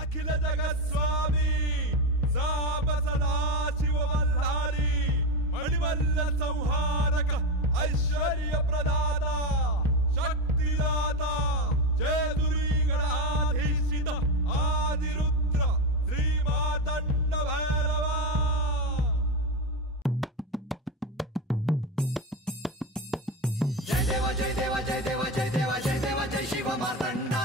अखिल जगत स्वामी साम सदा शिव मल्हारी मणिमल्ल संहारक ऐश्वर्य प्रदाता शक्तिदाता जयदुरी गणाधीशित आदिरुद्र श्री मातंड भैरवा। जय देवा जय देवा जय देवा जय देवा जय देवा जय शिव मातंडा।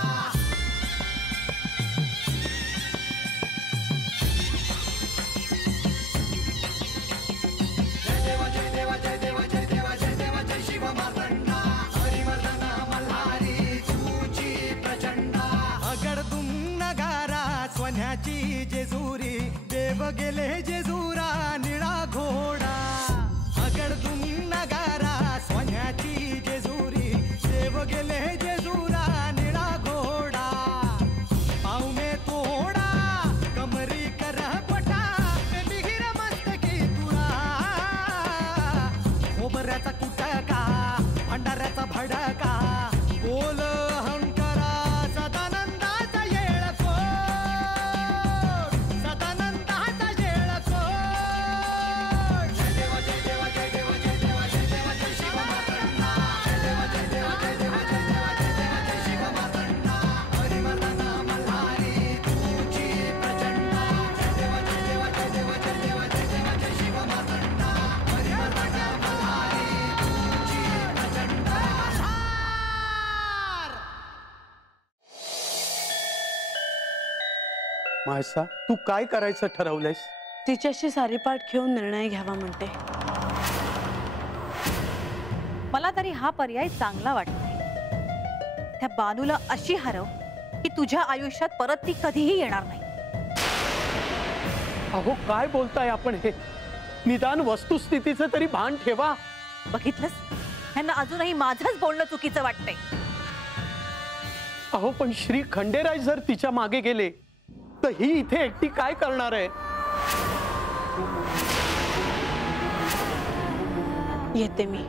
जय देवा जय देवा जय देवा जय देवा जय देवा जय शिव मातंडा। हरिवर्धन मल्हारी तुझी प्रचंडा। अगडदुम नगारा सोन्याची जेजुरी देव गेले जेजुरा निळा घोडा। अगडदुम नगारा सोन्याची जेजुरी देव गेले जेजुरा निळा घोडा। पावने तोडा कमरी कर पटा मिहिर मस्तकी तुरा। खोबऱ्याचा कुटका भंडाऱ्याचा भडका बोल अहंकारा सदानंदाचा येळकोट सदानंदाचा येळकोट। जय देवा जय देवा जय देवा जय देवा जय देवा जय शिव मातंडा। जय देवा जय देवा जय देवा जय देवा जय देवा जय शिव मातंडा। हरिवर्धन मल्हारी तुझी प्रचंडा। जय देवा जय देवा जय देवा जय देवा जय देवा जय शिव मातंडा। हरिवर्धन मल्हारी तुझी प्रचंडा। मायसा तू काय करायचं ठरवलंयस? तिच्याशी सारीपाट घेऊन निर्णय घ्यावा म्हणते। मला तरी हा पर्याय चांगला वाटतोय। त्या बानूला अशी हरव की तुझ्या आयुष्यात परत ती कधीही येणार नाही। अहो काय बोलताय आपण हे? निदान वस्तुस्थितीचं तरी भान ठेवा। बघितलंस, ह्यांना अजूनही माझंच बोलणं चुकीचं वाटतंय। अहो पण श्री खंडेराय जर तिच्या मागे गेले तर ही इथे एकटी काय करणार आहे? येते मी।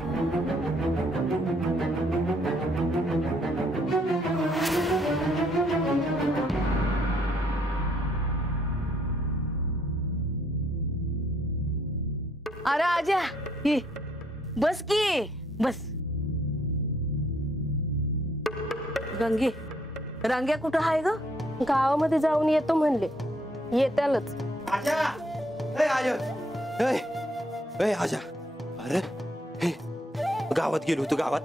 अरे आजा ये बस की बस। गंगे रांग्या कुठं आहे ग? गावामध्ये जाऊन येतो म्हणले, येतालच। आजा ए आजा ए ए आजा अरे हे गावात गेलो होतो गावात।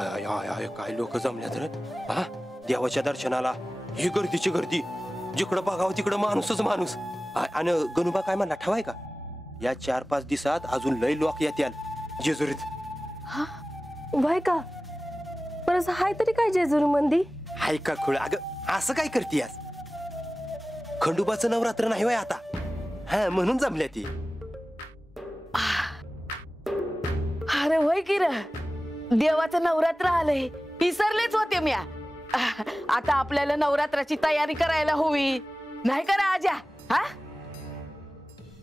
आय आय आय काय लोक जमल्या तर हा देवाच्या दर्शनाला। ही गर्दीची गर्दी, जिकडं बघावं तिकडं माणूसच माणूस। आणि गणुबा काय म्हणला ठावाय का? या 4-5 दिवसात अजून लय लोक येत्याल जेजुरीत। हा वय का? पण असं हाय तरी काय जेजुरी मंदी? हाय का खुळ? अगं असं काय करतीयास? खंडोबाचं नवरात्र नाही वय आता, हा म्हणून जमल्या ती। अरे होय की र, देवाचं नवरात्र आलंय, विसरलेच होते मी। आता आपल्याला नवरात्राची तयारी करायला हवी नाही का रे आजा? हा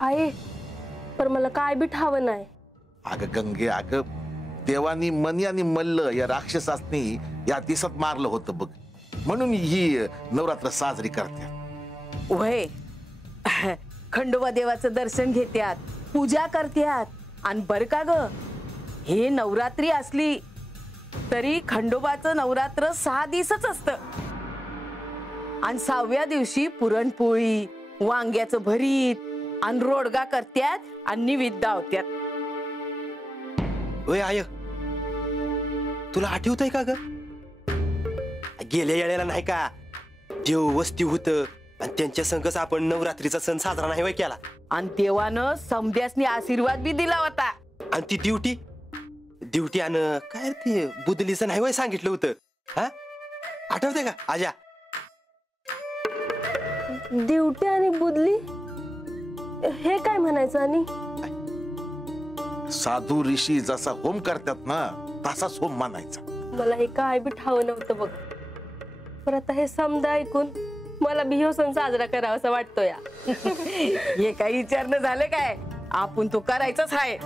आई पण मला काय बी ठावं नाही। अगं गंगे, अगं देवानी मनी आणि मल्ल या राक्षसासनी या दिवसात मारलं होतं बघ, म्हणून ही नवरात्र साजरी करतात। वय खंडोबा देवाचं दर्शन घेत्यात, पूजा करत्यात। आणि बर का ग, हे नवरात्री असली तरी खंडोबाचं नवरात्र 6 दिवसच असतं। आणि 6व्या दिवशी पुरणपोळी, वांग्याचं भरीत आणि रोडगा करत्यात आणि निवेद दावत्यात। ओय आय, तुला आठवतंय का ग? गेल्या येळेला नाही का देव वस्ती होत आणि त्यांच्या संगच आपण नवरात्रीचा सण साजरा नाही वय केला। आणि देवानं समद्यासनी आशीर्वाद बी दिला होता। आणि ती ड्युटी आणि काय ते बुदलीचं नाही वय सांगितलं होतं, हा आठवतंय का आजा? ड्युटी आणि बुदली हे काय म्हणायचं? आणि साधू ऋषी जसा होम करतात ना तसाच होम मानायचा। मला हे काय बी ठावं नव्हतं बघ, पण आता हे समजा ऐकून मला बी ह्यो सण साजरा करावा असं वाटतोय। हे काही विचारणं झालं काय? आपण तो करायचंच आहे।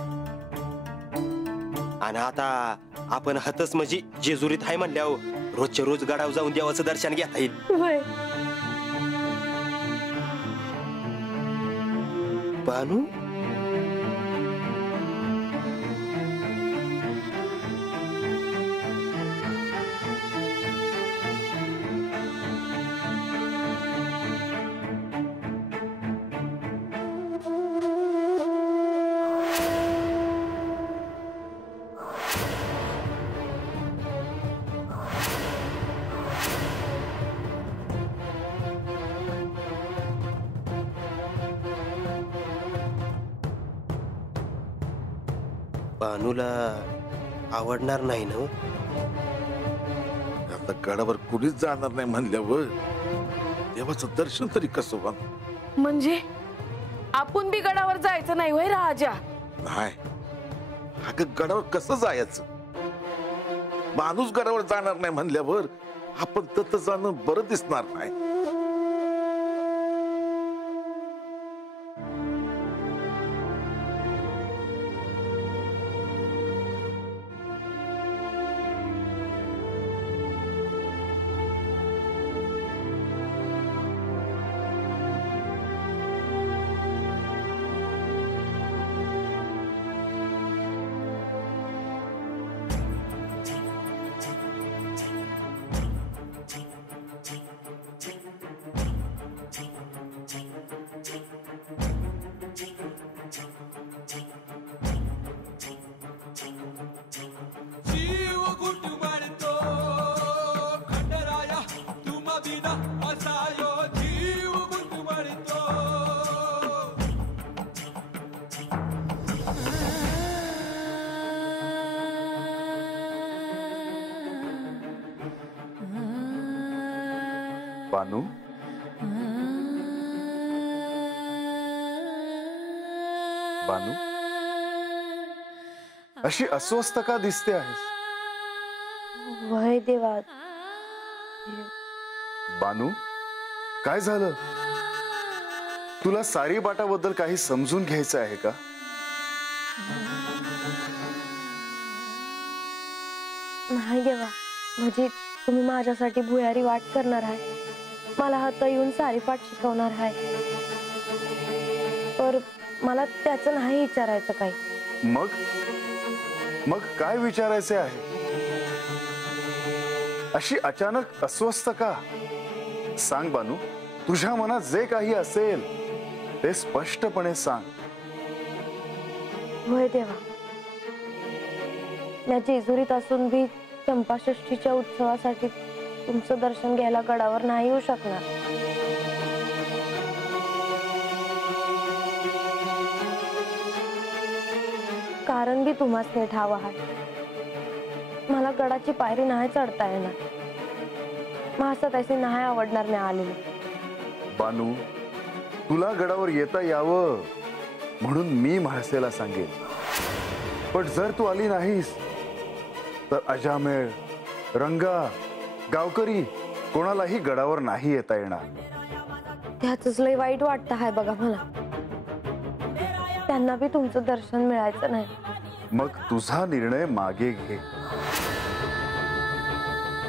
आणि आता आपण हतच म्हणजे जेजुरीत आहे म्हणल्यावर रोजच्या रोज गडावर जाऊन देवाचं दर्शन घेता येईल। बानू बानूला आवडणार नाही ना? आता गडावर कुणीच जाणार नाही म्हणल्यावर देवाचं दर्शन तरी कसं व्हावं? म्हणजे आपण बी गडावर जायचं नाही होय राजा? नाही, अगं गडावर कसं जायचं? माणूस गडावर जाणार नाही म्हणल्यावर आपण तत जाणं बरं दिसणार नाही. जीव घुटमळतो खंडराया तुम बिना असायो जीव घुटमळतो. बानू, बानू, अशी अस्वस्थ का दिसते आहेस? वय देवा. बानू, काय झालं? तुला सारी बाटाबद्दल काही समजून घ्यायचं आहे का? नाही देवा, म्हणजे तुम्ही माझ्यासाठी भुयारी वाट करणार आहे, मला हात येऊन सारी पाठ शिकवणार आहे, पर मला त्याचं नाही विचारायचं काही. मग मग काय विचारायचे आहे? अशी अचानक अस्वस्थ का? सांग बानू, तुझ्या मनात जे काही असेल ते स्पष्टपणे सांग. होय देवा, या जेजुरीत असून भी चंपाषष्ठीच्या उत्सवासाठी तुमचं दर्शन घ्यायला गडावर नाही येऊ शकणार. कारण बी तुम्हाच नीट हवं आहे. मला गडाची पायरी नाही चढता येणार, माझं त्याची नाही आवडणार नाही आलेली. बानू, तुला गडावर येता यावं म्हणून मी म्हाळसेला सांगेन, पण जर तू आली नाहीस तर अजामेळ, रंगा, गावकरी कोणालाही गडावर नाही येता येणार. त्याच लय वाईट वाटतं आहे बघा मला. त्यांना बी तुमचं दर्शन मिळायचं नाही. मग तुझा निर्णय मागे घे.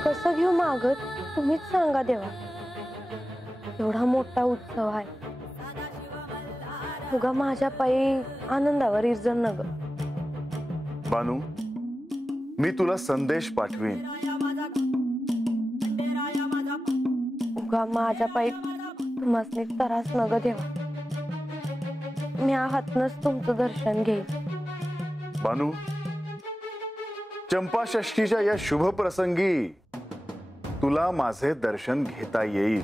कसं घेऊ मागत तुम्हीच सांगा देवा. एवढा मोठा उत्सव आहे, उगा माझ्या पायी आनंदावर इर्जन नग. बानू, मी तुला संदेश पाठवीन. उगा माझ्या पायी तुम्हाला त्रास नग देवा. मी हातनच तुमचं दर्शन घेईन. बानू, चंपाषष्ठीच्या या शुभ प्रसंगी तुला माझे दर्शन घेता येईल.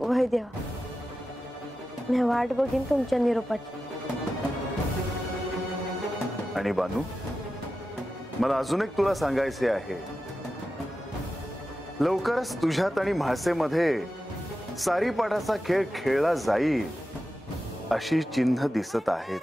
वय देवा, मी वाट बघीन तुमच्या निरोपाची. आणि बानू, मला अजून एक तुला सांगायचे आहे. लवकरच तुझ्यात आणि म्हाळसेमध्ये सारीपाटाचा खेळ खेळला जाईल अशी चिन्ह दिसत आहेत.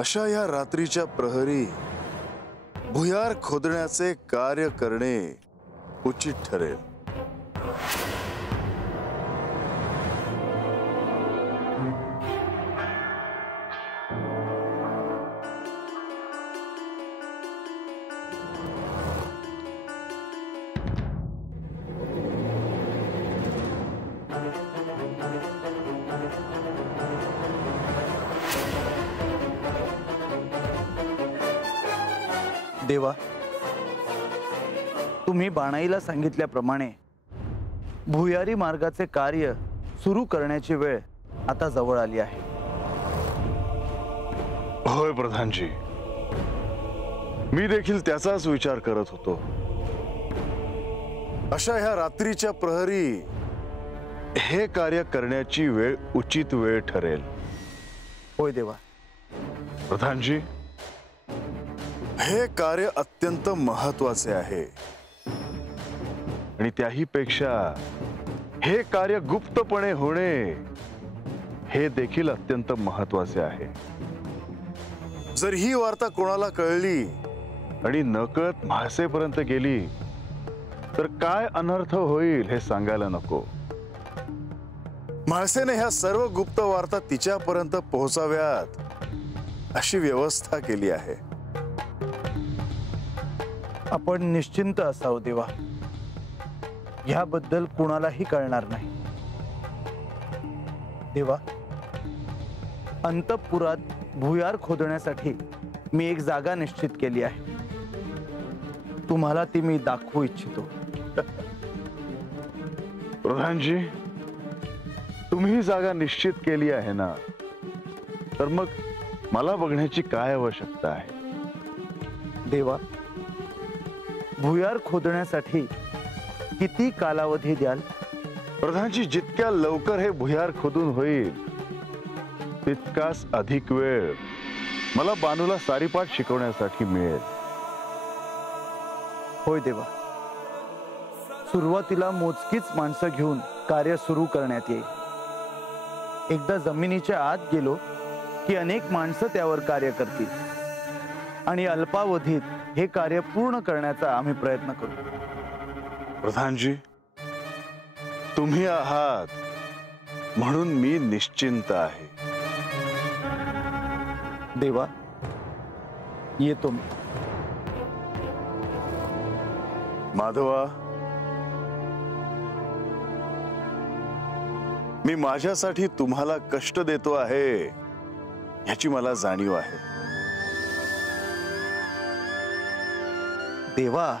अशा या रात्रीच्या प्रहरी भुयार खोदण्याचे कार्य करणे उचित ठरेल. देवा, तुम्ही बाणाईला सांगितल्याप्रमाणे भुयारी मार्गाचे कार्य सुरू करण्याची वेळ आता जवळ आली आहे. होय प्रधानजी, मी देखील त्याचाच विचार करत होतो. अशा ह्या रात्रीच्या प्रहरी हे कार्य करण्याची वेळ उचित वेळ ठरेल. होय देवा. प्रधानजी, हे कार्य अत्यंत महत्वाचे आहे आणि त्याही पेक्षा हे कार्य गुप्तपणे होणे हे देखील अत्यंत महत्वाचे आहे. जर ही वार्ता कोणाला कळली आणि नकळत म्हाळसेपर्यंत गेली तर काय अनर्थ होईल हे सांगायला नको. म्हाळसेने ह्या सर्व गुप्त वार्ता तिच्यापर्यंत पोहोचाव्यात अशी व्यवस्था केली आहे. आपण निश्चिंत असावं देवा, ह्याबद्दल कुणालाही कळणार नाही. देवा, अंतःपुरात भुयार खोदण्यासाठी मी एक जागा निश्चित केली आहे. तुम्हाला ती मी दाखवू इच्छितो. प्रधानजी, तुम्ही ही जागा निश्चित केली आहे ना, तर मग मला बघण्याची काय आवश्यकता आहे. देवा, भुयार खोदण्यासाठी किती कालावधी द्याल. प्रधानजी, जितक्या लवकर हे भुयार खोदून होईल तितकाच अधिक वेळ मला बानूला सारीपाट शिकवण्यासाठी मिळेल. होय देवा, सुरुवातीला मोजकीच माणसं घेऊन कार्य सुरू करण्यात येईल. एकदा जमिनीच्या आत गेलो की अनेक माणसं त्यावर कार्य करतील आणि अल्पावधीत हे कार्य पूर्ण करण्याचा आम्ही प्रयत्न करू. प्रधानजी, तुम्ही आहात म्हणून मी निश्चिंत आहे. देवा, येतो मी. माधवा, मी माझ्यासाठी तुम्हाला कष्ट देतो आहे याची मला जाणीव आहे. देवा,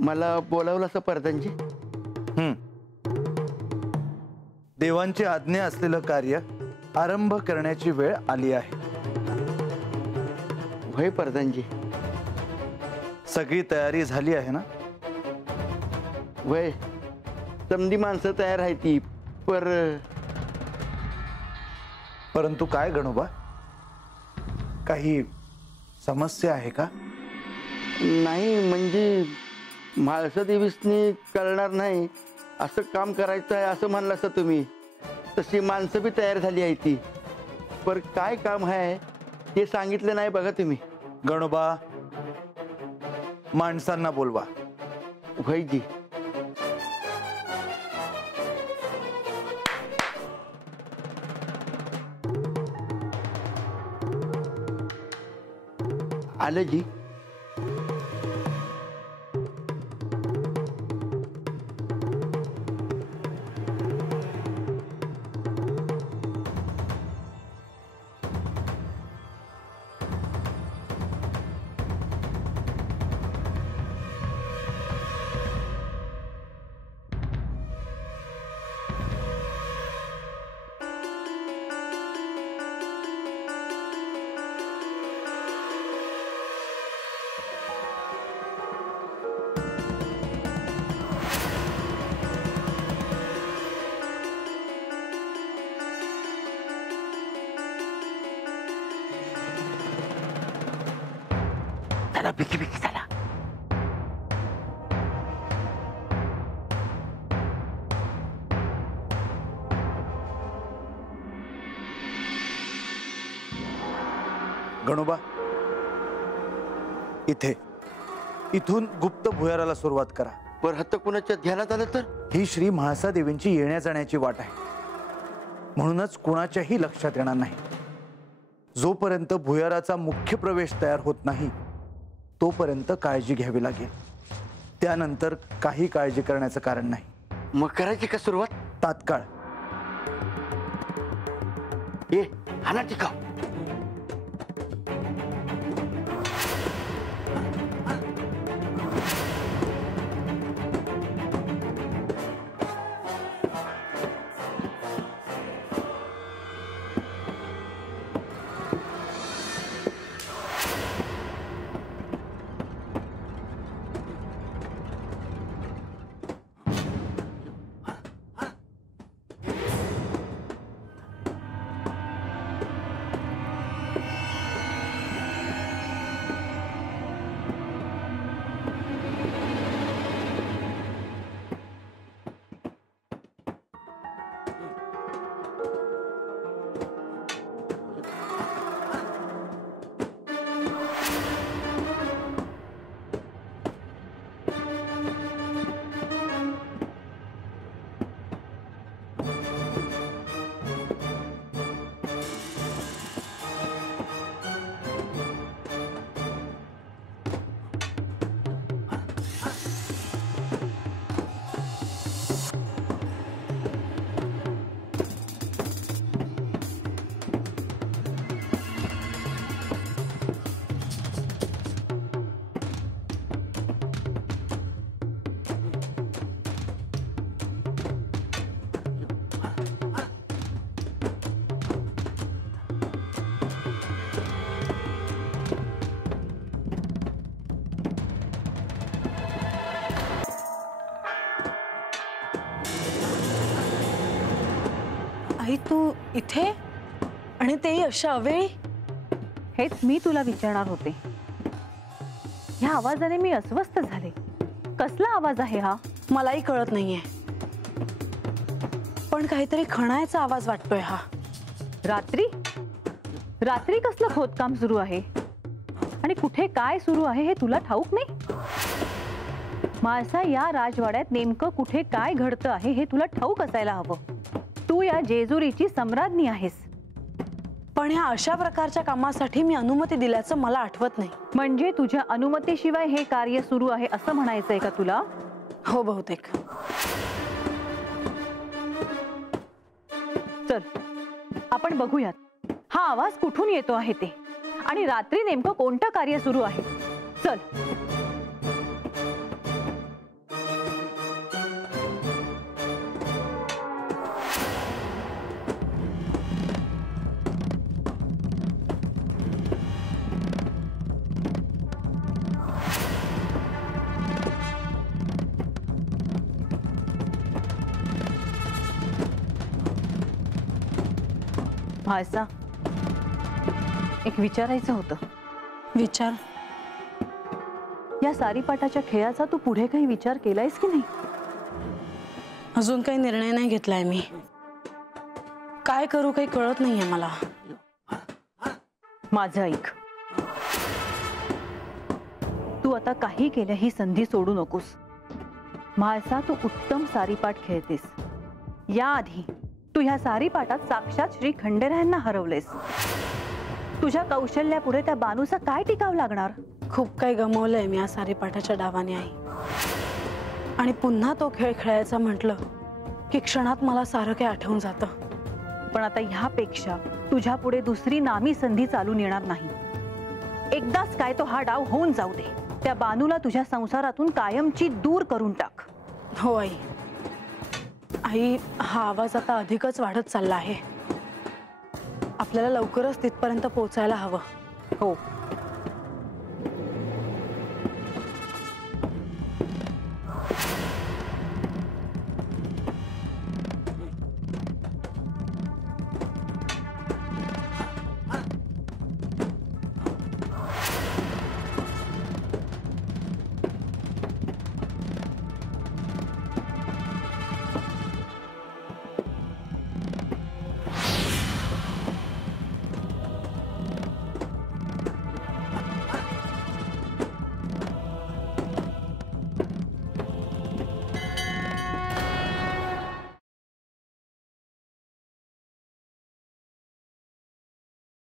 मला बोलावलं असं प्रधानजी. देवांची आज्ञा असलेलं कार्य आरंभ करण्याची वेळ आली आहे. होय प्रधानजी. सगळी तयारी झाली आहे ना. वय समधी माणसं तयार आहे ती, परंतु काय गणोबा, काही समस्या आहे का. नाही म्हणजे म्हाळसा देवीसनी कळणार नाही असं काम करायचं आहे असं म्हणलं असं तुम्ही. तशी माणसं बी तयार झाली आहे ती, पर काय काम आहे ते सांगितलं नाही बघा तुम्ही. गणोबा, माणसांना बोलवा. भाईजी. आलं जी. चला बिकी बिकी चला. गणोबा, इथून गुप्त भुयाराला सुरुवात करा. पर हत्त कुणाच्या ध्यानात आलं तर? ही श्री म्हाळसा देवींची येण्या जाण्याची वाट आहे, म्हणूनच कुणाच्याही लक्षात येणार नाही. जोपर्यंत भुयाराचा मुख्य प्रवेश तयार होत नाही तोपर्यंत काळजी घ्यावी लागेल. त्यानंतर काही काळजी करण्याचं कारण नाही. मग करायची का सुरुवात? तात्काळ. ये हाना टिकाव. आई तू इथे आणि तेही अशा अवेळी? हेच मी तुला विचारणार होते. ह्या आवाजाने मी अस्वस्थ झाले. कसला आवाज आहे हा? मलाही कळत नाहीये, पण काहीतरी खणायचा आवाज वाटतोय हा. रात्री रात्री कसलं खोदकाम सुरू आहे आणि कुठे काय सुरू आहे हे तुला ठाऊक नाही? म्हाळसा या राजवाड्यात नेमकं कुठे काय घडतं आहे हे तुला ठाऊक असायला हवं. तू या जेजुरीची सम्राज्ञी आहेस. पण ह्या अशा प्रकारच्या कामासाठी मी अनुमती दिल्याचं मला आठवत नाही. म्हणजे तुझ्या अनुमतीशिवाय हे कार्य सुरू आहे असं म्हणायचंय का तुला? हो बहुतेक. चल आपण बघूयात हा आवाज कुठून येतो आहे ते आणि रात्री नेमकं कोणतं कार्य सुरू आहे. चल. म्हाळसा, एक विचारायचं होतं. विचार. या सारीपाटाच्या खेळाचा तू पुढे काही विचार केलायस की नाही? अजून काही निर्णय नाही घेतलाय मी. काय करू काही कळत नाहीये मला. माझं ऐक. तू आता काही केलं ही संधी सोडू नकोस. म्हाळसा, तू उत्तम सारीपाट खेळतेस. याआधी तू ह्या सारीपाटात साक्षात श्री खंडेरायांना हरवलेस. तुझ्या कौशल्यापुढे त्या बानूचा काय टिकाव लागणार? खूप काही गमावलंय मी या सारीपाटाच्या डावाने आई. आणि पुन्हा तो खेळ खेळायचा म्हटलं की क्षणात मला सारं काही आठवून जातं. पण आता ह्यापेक्षा तुझ्या पुढे दुसरी नामी संधी चालून येणार नाही. एकदाच काय तो हा डाव होऊन जाऊ दे. त्या बानूला तुझ्या संसारातून कायमची दूर करून टाक. हो आई. आई, हा आवाज आता अधिकच वाढत चालला आहे. आपल्याला लवकरच तिथपर्यंत पोहोचायला हवं. हो.